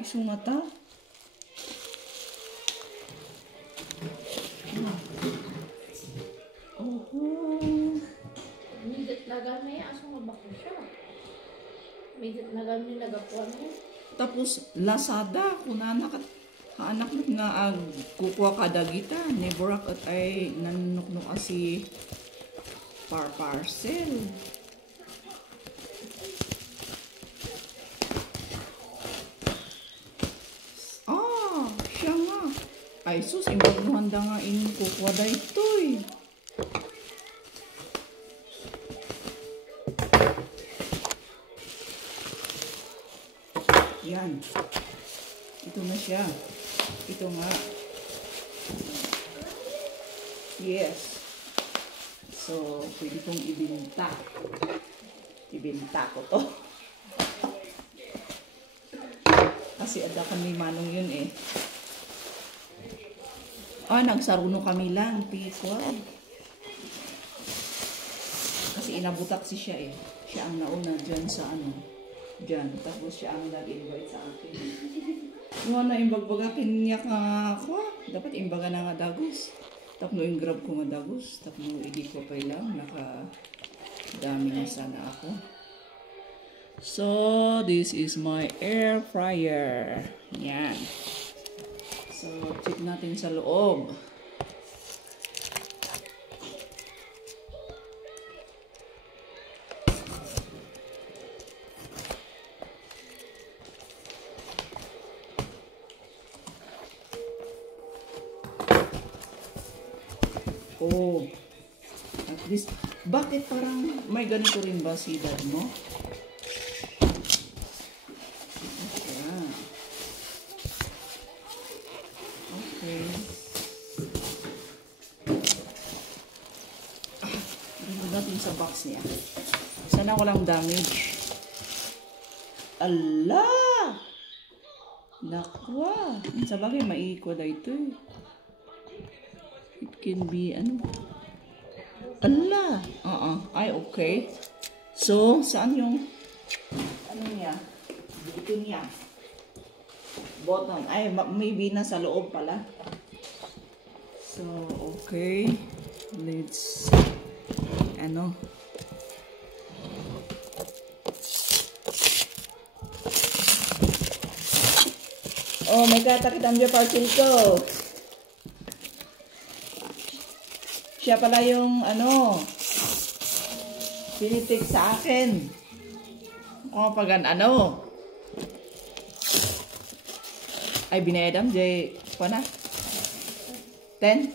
Isumata. Midit nagal na yan. Aso nga bako siya. Midit nagal na nagapuan niya. Tapos, Lazada. Kung anak nga kukuha kada gita. Never at ay nanunok-nuk si parcel. Siya nga. Ay sus, imbag mo handa nga kukuha da ito eh. Yan. Ito na siya. Ito nga. Yes. So, pwede kong ibinta. Ibinta ko to. Kasi ada kami manong yun eh. Nagsaruno kami lang. P12. Kasi inabutak si siya eh. Siya ang nauna dyan sa dyan. Tapos siya ang nag-invite sa akin. Nga na imbag-bagakin niya ka ako. Dapat imbaga na nga dagos. Tapno yung grab ko nga dagos. Tapno hindi ko pa lang. Dami na sana ako. So, this is my air fryer. Yan. So, check natin sa loob. At least, bakit parang may ganito rin ba si dad mo? Okay. Tingnan natin sa box niya. Sana walang damage. Allah! Nakwa! Sa bagay, maikwa na ito eh. It can be, Allah! Ay, okay. So, saan yung, niya? Ito niya. Bottom. Ay, maybe nasa loob pala. So, okay. Let's, may katakit ang parcel ko. Siya pala yung, pinitik sa akin. Ay, binayadam, jay, na? 10?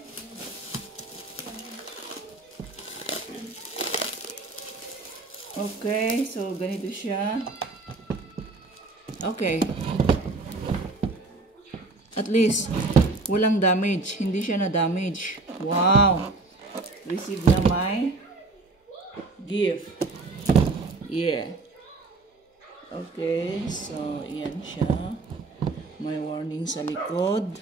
Okay, so, ganito siya. Okay. At least, walang damage. Hindi siya na-damage. Wow! Receive na my gift. Yeah. Okay, so, yan siya. May warning sa likod.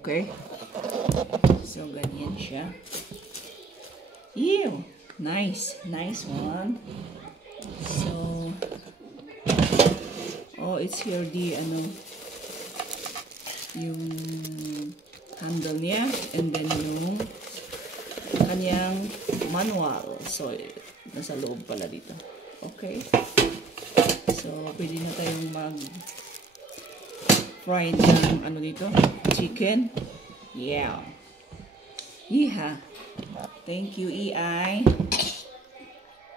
Okay. So, ganyan siya. Ew! Nice. Nice one. So, it's here yung handle niya. And then yung kanyang manual. So, nasa loob pala dito. Okay. So, pwede na tayong mag-fry ng dito? Chicken. Yeah. Yeehaw. Thank you, EI.